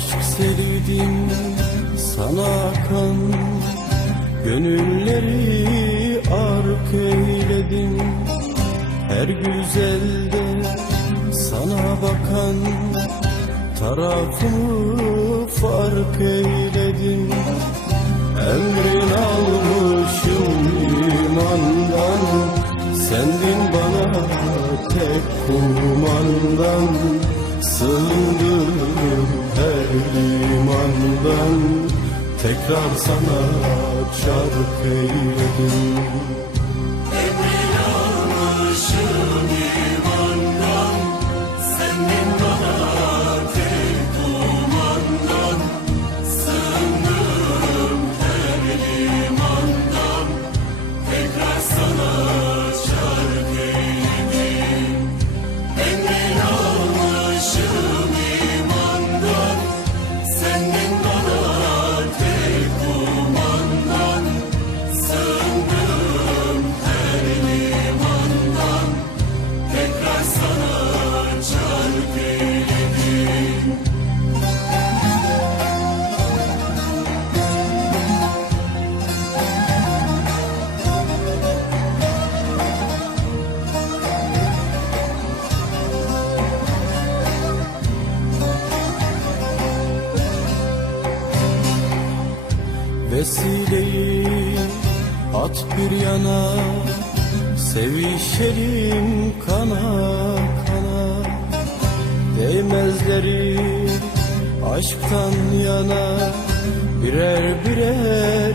Sevdim sana akan Gönülleri ark eyledim. Her güzelde sana bakan Tarafımı fark eyledim. Emrin almışım imandan Sendin bana tek kumandan. Sığındım limandan Tekrar sana çark eyledim Vesileyi at bir yana Sevişelim kana kana. Değmezleri aşktan yana Birer birer